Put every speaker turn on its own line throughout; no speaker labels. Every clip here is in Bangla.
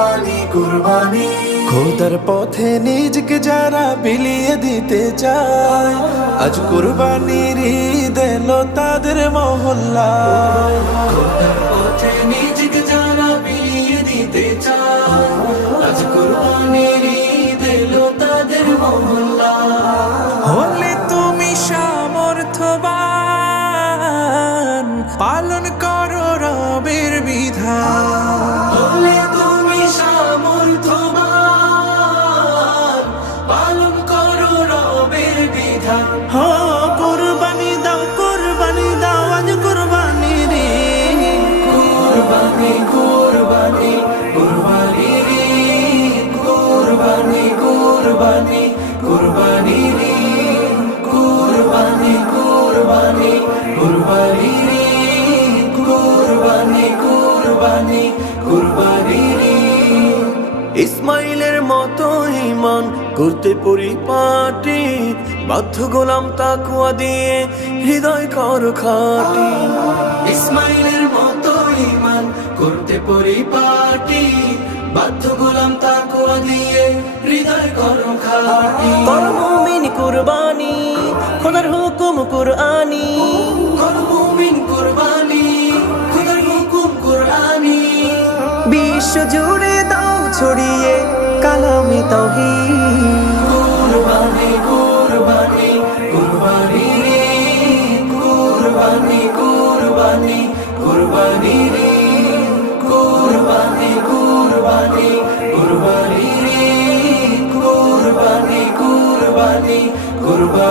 কুরবানি কুরবানি। খোদার পথে নিজকে যারা বিলিয়ে দিতে চায় আজ কুরবানির ঈদ এলো তাদের মহল্লা। খোদার পথে নিজকে যারা বিলিয়ে দিতে চায় আজ কুরবানির ঈদ এলো তাদের মহল্লা। হলে তুমি পালন করো রবের বিধান। কুরবানি কুরবানি কুরবানি কুরবানি কুরবানি কুরবানি কুরবানি কুরবানি কুরবানি কুরবানি কুরবানি কুরবানি ইসমাইলের মতো ইমান করতে পরিপাটি বাধ্য গোলাম তাকুয়া দিয়ে হৃদয় কর খাটি ইসমাইলের মতো ইমান করতে পরিপাটি বাধ্য গোলাম তাকুয়া দিয়ে হৃদয় করো খাটি।
কর মুমিন কুরবানি খোদার হুকুম কুরআনি।
কর মুমিন কুরবানি খোদার হুকুম কুরআনি।
বিশ্ব জুড়ে দাও ছড়িয়ে কালামি তাওহীদ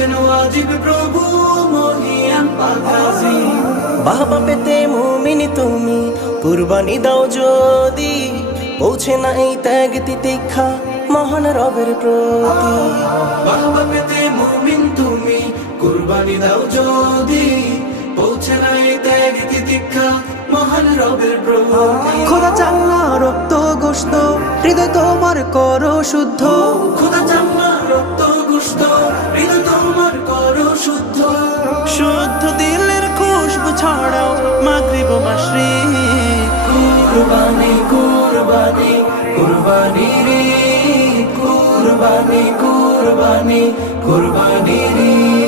করেছেন ওয়াজিব প্রভু মহিয়ান পাকাজি
বাবা পেতে মুমিন তুমি কুরবানি দাও যদি পৌঁছে না এই ত্যাগ তিতিক্ষা মহান রবের প্রতি।
বাবা পেতে মুমিন তুমি কুরবানি দাও যদি পৌঁছে নাই ত্যাগ তিতিক্ষা মহান রবের প্রভৃতি
খোদা চাল্লা রক্ত গোস্ত হৃদয় তোমার করো শুদ্ধ।
খোদা
ছড়াও মাগরিব মাসরি
কুরবানি কুরবানি কুরবানি রে কুরবানি কুরবানি কুরবানি রে।